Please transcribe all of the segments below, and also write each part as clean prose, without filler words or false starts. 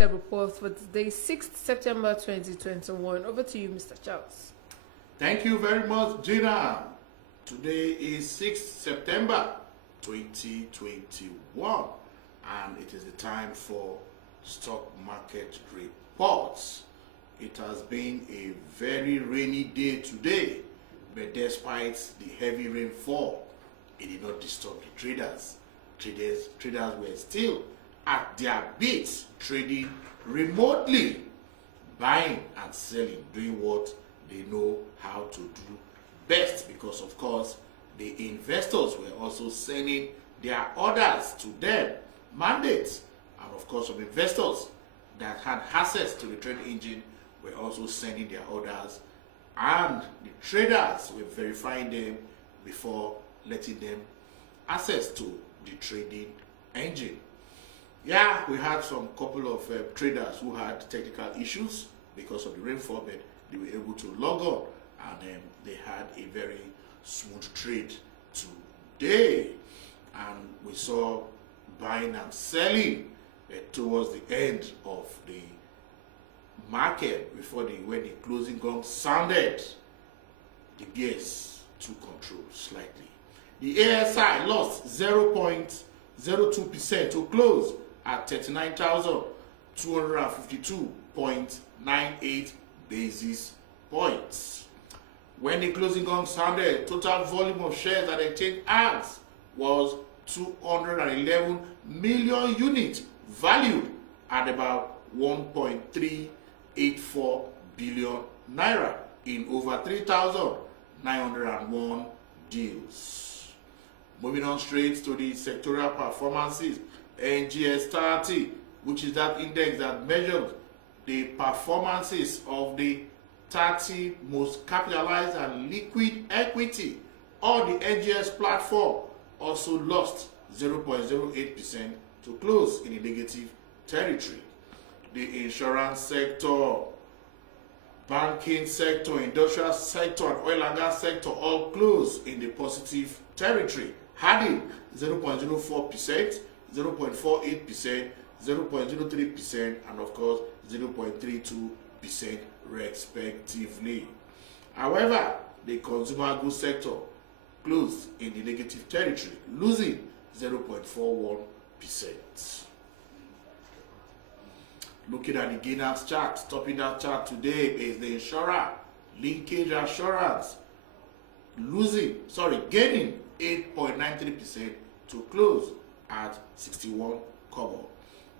Report for today, 6th September 2021. Over to you, Mr. Charles. Thank you very much, Gina. Today is 6th September 2021, and it is the time for stock market reports. It has been a very rainy day today, but despite the heavy rainfall, it did not disturb the traders. Traders were still at their beats, trading remotely, buying and selling, doing what they know how to do best, because of course the investors were also sending their orders to them, mandates, and of course some investors that had access to the trade engine were also sending their orders, and the traders were verifying them before letting them access to the trading engine. Yeah, we had some couple of traders who had technical issues because of the rainfall, but they were able to log on, and they had a very smooth trade today. And we saw buying and selling towards the end of the market, when the closing gong sounded. The gears took control slightly. The ASI lost 0.02% to close at 39,252.98 basis points. When the closing gong sounded, total volume of shares at exchange hands was 211 million units, valued at about 1.384 billion naira in over 3,901 deals. Moving on straight to the sectorial performances, NGX 30, which is that index that measures the performances of the 30 most capitalized and liquid equity on the NGX platform, also lost 0.08% to close in a negative territory. The insurance sector, banking sector, industrial sector, and oil and gas sector all closed in the positive territory, adding 0.04%, 0.48%, 0.03%, and of course 0.32% respectively. However, the consumer goods sector closed in the negative territory, losing 0.41%. Looking at the gainers chart, topping that chart today is the insurer, Linkage Assurance, gaining 8.93% to close at 61 kobo.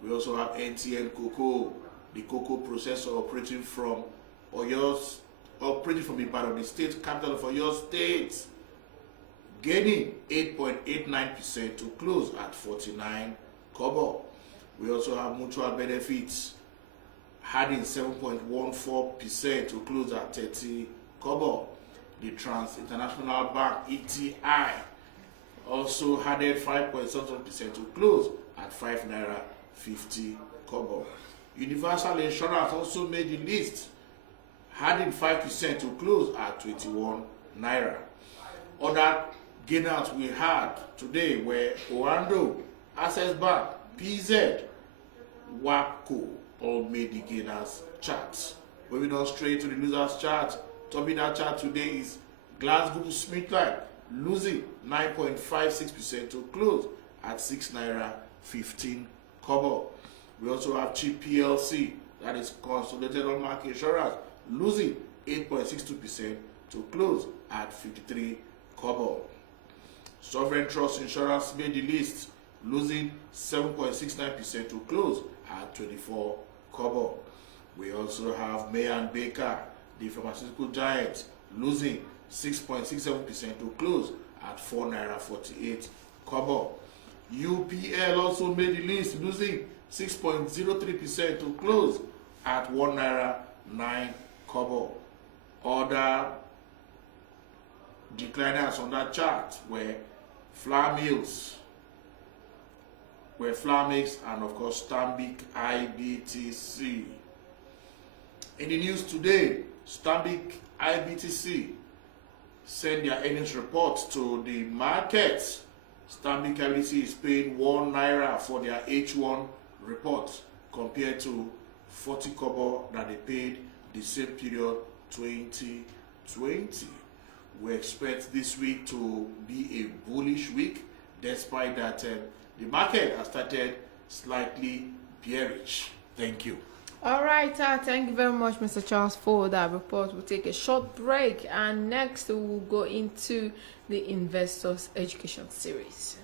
We also have NTN Cocoa, the cocoa processor operating from Ibadan, the state capital of Oyo State, gaining 8.89% to close at 49 kobo. We also have Mutual Benefits, adding 7.14% to close at 30 kobo. The Trans International Bank, ETI, also added 5.7% to close at 5 naira 50 kobo. Universal Insurance also made the list, adding 5% to close at 21 naira. Other gainers we had today were Oando, Access Bank, PZ, WAPCO, all made the gainers chart. Moving on straight to the losers chart, topping that chart today is Glasgow Smith Line, losing 9.56% to close at 6 naira 15 kobo. We also have Chip PLC, that is Consolidated On Market Insurance, losing 8.62% to close at 53 kobo. Sovereign Trust Insurance made the list, losing 7.69% to close at 24 kobo. We also have May & Baker, the pharmaceutical giant, losing 6.67% to close at 4 naira 48 kobo. UPL also made the list, losing 6.03% to close at 1 naira 9 kobo. Other decliners on that chart were Flour Mills, and of course Stanbic IBTC. In the news today, Stanbic IBTC sent their earnings report to the market. Stanbic IBTC is paying 1 naira for their H1 report, compared to 40 kobo that they paid the same period 2020. We expect this week to be a bullish week, despite that the market has started slightly bearish. Thank you. All right, thank you very much, Mr. Charles, for that report. We'll take a short break, and next we'll go into the Investors Education Series.